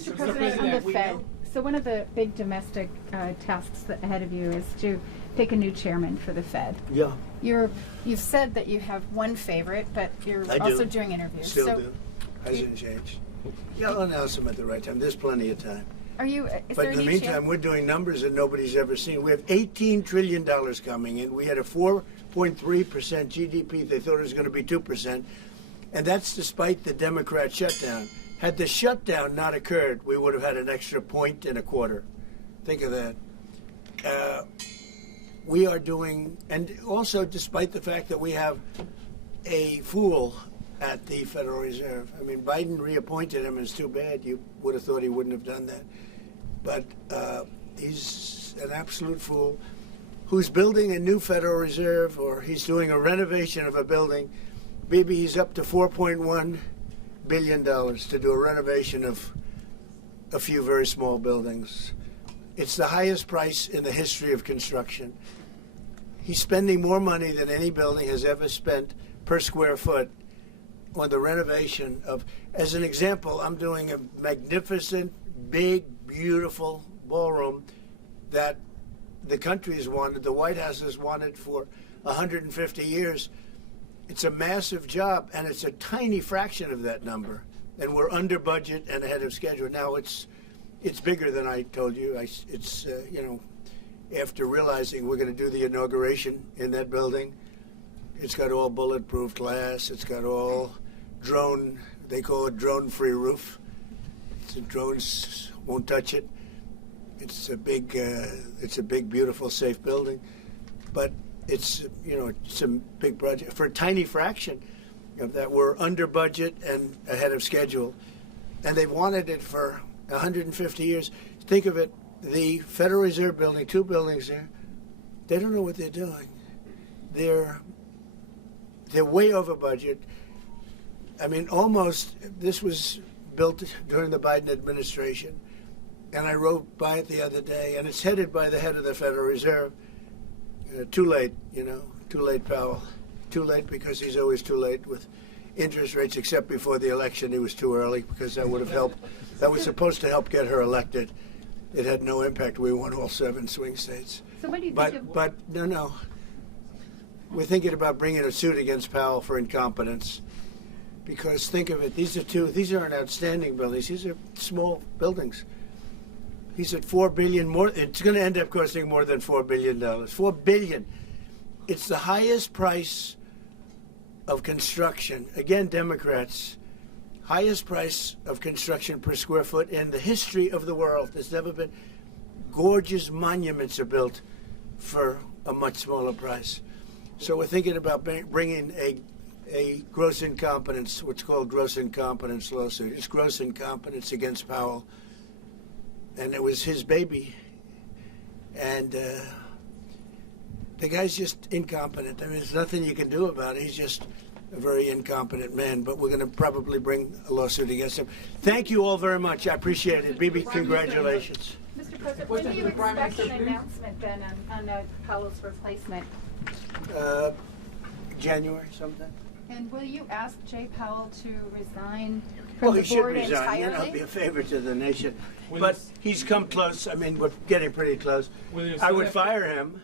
Mr. President, on the Fed, so one of the big domestic tasks ahead of you is to pick a new chairman for the Fed. Yeah. You've said that you have one favorite, but you're also doing interviews. Still do. Hasn't changed. Yeah, I'll announce them at the right time. There's plenty of time. Are you? But in the meantime, we're doing numbers that nobody's ever seen. We have $18 trillion coming in. We had a 4.3% GDP. They thought it was going to be 2%. And that's despite the Democrat shutdown. Had the shutdown not occurred, we would have had an extra 1.25. Think of that. We are doing, and also despite the fact that we have a fool at the Federal Reserve. I mean, Biden reappointed him. It's too bad. You would have thought he wouldn't have done that. But he's an absolute fool who's building a new Federal Reserve, or he's doing a renovation of a building. Maybe he's up to $4.1 billion to do a renovation of a few very small buildings. It's the highest price in the history of construction. He's spending more money than any building has ever spent per square foot on the renovation of, as an example, I'm doing a magnificent, big, beautiful ballroom that the country has wanted, the White House has wanted for 150 years. It's a massive job, and it's a tiny fraction of that number. And we're under budget and ahead of schedule. Now it's bigger than I told you. It's after realizing we're going to do the inauguration in that building, it's got all bulletproof glass. It's got all drone. They call it drone-free roof. The drones won't touch it. It's a big, beautiful, safe building. But it's a big project for a tiny fraction of that. We're under budget and ahead of schedule, and they've wanted it for 150 years. Think of it: the Federal Reserve building, 2 buildings there. They don't know what they're doing. They're way over budget. I mean, almost. This was built during the Biden administration, and I rode by it the other day, and it's headed by the head of the Federal Reserve. Too late, too late, Powell. Too late because he's always too late with interest rates, except before the election. He was too early because that would have helped. That was supposed to help get her elected. It had no impact. We won all 7 swing states. So what do you think of... But no. We're thinking about bringing a suit against Powell for incompetence. Because think of it, these aren't outstanding buildings. These are small buildings. He's at $4 billion more. It's going to end up costing more than $4 billion. $4 billion. It's the highest price of construction. Again, Democrats, highest price of construction per square foot in the history of the world. There's never been. Gorgeous monuments are built for a much smaller price. So we're thinking about bringing a gross incompetence, what's called gross incompetence lawsuit. It's gross incompetence against Powell. And it was his baby. And the guy's just incompetent. I mean, there's nothing you can do about it. He's just a very incompetent man. But we're going to probably bring a lawsuit against him. Thank you all very much. I appreciate it. Bibi, congratulations. Mr. President, when do you expect an announcement then on Powell's replacement? January sometime. And will you ask Jay Powell to resign from the board entirely? Well, he should resign. Be a favor to the nation. But he's come close. I mean, we're getting pretty close. I would fire him.